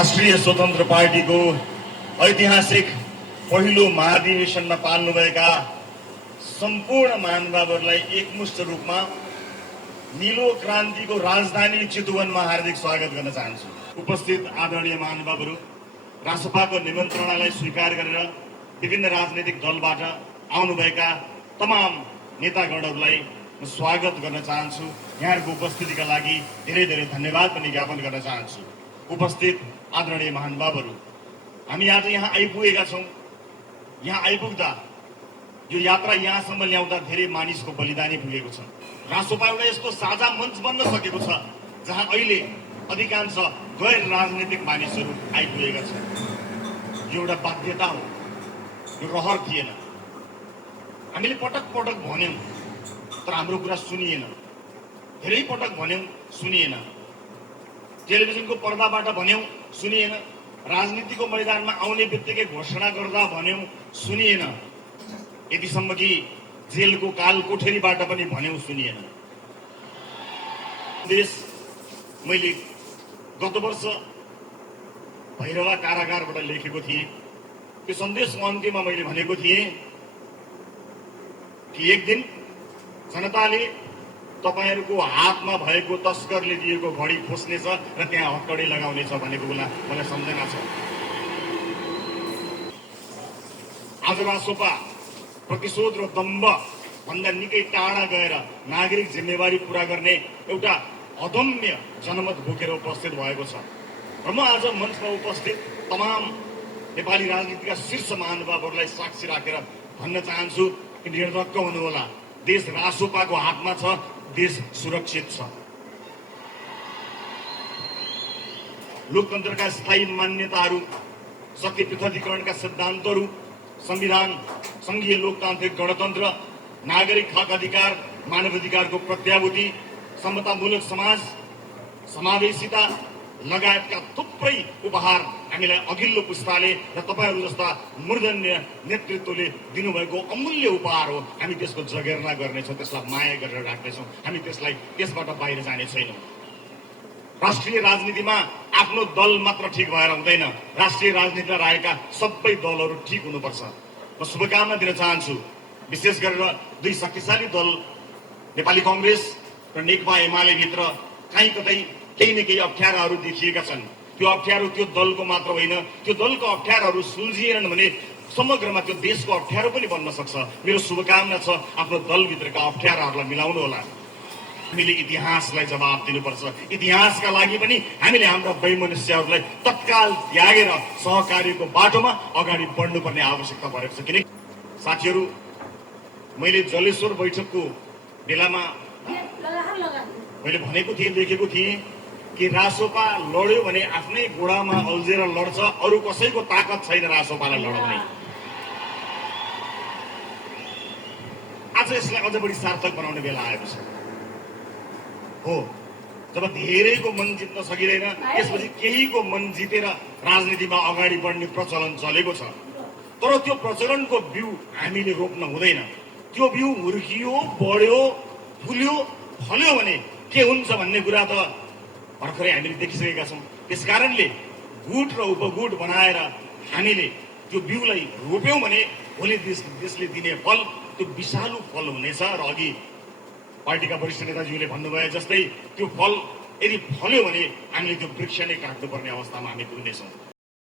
राष्ट्रिय स्वतन्त्र पार्टीको ऐतिहासिक पहिलो महाधिवेशनमा पाल्नुभएका सम्पूर्ण महानुभावहरूलाई एकमुष्ट रूपमा नीलो क्रान्तिको राजधानी चितवनमा हार्दिक स्वागत गर्न चाहन्छु। उपस्थित आदरणीय महानुभावहरू, रासपाको निमन्त्रणालाई स्वीकार गरेर विभिन्न राजनैतिक दलबाट आउनुभएका तमाम नेतागणहरूलाई म स्वागत गर्न चाहन्छु। यहाँहरूको उपस्थितिका लागि धेरै धेरै धन्यवाद पनि ज्ञापन गर्न चाहन्छु। उपस्थित आदरणीय महानुभावहरू, हामी आज यहाँ आइपुगेका छौँ। यहाँ आइपुग्दा यो यात्रा यहाँसम्म ल्याउँदा धेरै मानिसको बलिदानी पुगेको छ। रासोपा एउटा यस्तो साझा मञ्च बन्न सकेको छ जहाँ अहिले अधिकांश गैर राजनीतिक मानिसहरू आइपुगेका छन्। यो एउटा बाध्यता हो, यो रहर थिएन। हामीले पटक पटक भन्यौँ तर हाम्रो कुरा सुनिएन। धेरै पटक भन्यौँ, सुनिएन। टेलिभिजनको पर्दाबाट भन्यौँ, सुनिएन। राजनीतिको मैदानमा आउने बित्तिकै घोषणा गर्दा भन्यौँ, सुनिएन। यतिसम्म कि जेलको काल कोठरीबाट पनि भन्यौँ, सुनिएन। देश मैले गत वर्ष भैरवा कारागारबाट लेखेको थिएँ। त्यो सन्देशको अन्त्यमा मैले भनेको थिएँ कि एक दिन जनताले तपाईहरूको हातमा भएको तस्करले दिएको घडी खोज्नेछ र त्यहाँ हत्कडी लगाउनेछ भनेको कुरा मलाई सम्झना छ। आज रासोपा प्रतिशोध र दम्भ भन्दा निकै टाढा गएर नागरिक जिम्मेवारी पूरा गर्ने एउटा अदम्य जनमत बोकेर उपस्थित भएको छ। र म आज मञ्चमा उपस्थित तमाम नेपाली राजनीतिका शीर्ष महानुभावहरूलाई साक्षी राखेर भन्न चाहन्छु कि निर्धक्क हुनुहोला। देश रासोपाको हातमा छ, देश सुरक्षित छ। लोकतन्त्रका स्थायी मान्यताहरू, शक्ति पृथकीकरणका सिद्धान्तहरू, संविधान, संघीय लोकतान्त्रिक गणतन्त्र, नागरिक हक अधिकार, मानवाधिकारको प्रत्याभूति, समतामूलक समाज, समावेशिता लगायतका थुप्रै उपहार हामीलाई अघिल्लो पुस्ताले र तपाईहरू जस्ता मूर्धन्य नेतृत्वले दिनुभएको अमूल्य उपहार हो। हामी त्यसको जगेर्ना गर्नेछौँ, त्यसलाई माया गरेर राख्नेछौँ। हामी त्यसबाट बाहिर जाने छैनौँ। राष्ट्रिय राजनीतिमा आफ्नो दल मात्र ठिक भएर हुँदैन, राष्ट्रिय राजनीतिमा रहेका सबै दलहरू ठिक हुनुपर्छ। म शुभकामना दिन चाहन्छु। विशेष गरेर दुई शक्तिशाली दल नेपाली कांग्रेस र नेकपा एमाले भित्र कहीँ कतै केही न केही अप्ठ्याराहरू देखिएका छन्। त्यो अप्ठ्यारो त्यो दलको मात्र होइन, त्यो दलको अप्ठ्याराहरू सुल्झिएनन् भने समग्रमा त्यो देशको अप्ठ्यारो पनि बन्न सक्छ। मेरो शुभकामना छ, आफ्नो दलभित्रका अप्ठ्याराहरूलाई मिलाउनु होला। हामीले इतिहासलाई जवाब दिनुपर्छ। इतिहासका लागि पनि हामीले हाम्रा वैमनस्यहरूलाई तत्काल त्यागेर सहकार्यको बाटोमा अगाडि बढ्नुपर्ने आवश्यकता परेको छ। किनकि साथीहरू, मैले जलेश्वर बैठकको बेलामा मैले भनेको थिएँ, लेखेको थिएँ कि रासोपा लड्यो भने आफ्नै गोडामा अल्झेर लड्छ, अरू कसैको ताकत छैन रासोपालाई लडाउने। आज यसलाई अझ बढी सार्थक बनाउने बेला आएको छ। हो, जब धेरैको मन जित्न सकिँदैन त्यसपछि केहीको मन जितेर राजनीतिमा अगाडि बढ्ने प्रचलन चलेको छ। तर त्यो प्रचलनको बिउ हामीले रोप्न हुँदैन। त्यो बिउ हुर्कियो, बढ्यो, फुल्यो, फल्यो भने के हुन्छ भन्ने कुरा त भर्खरै हामीले देखिसकेका छौँ। त्यसकारणले गुट र उपगुट बनाएर हामीले त्यो बिउलाई रोप्यौँ भने भोलि देशले दिने फल त्यो विषालु फल हुनेछ। र अघि पार्टीका वरिष्ठ नेताजीले भन्नुभयो जस्तै त्यो फल यदि फल्यो भने हामीले त्यो वृक्ष नै काट्नुपर्ने अवस्थामा हामी पुग्नेछौँ।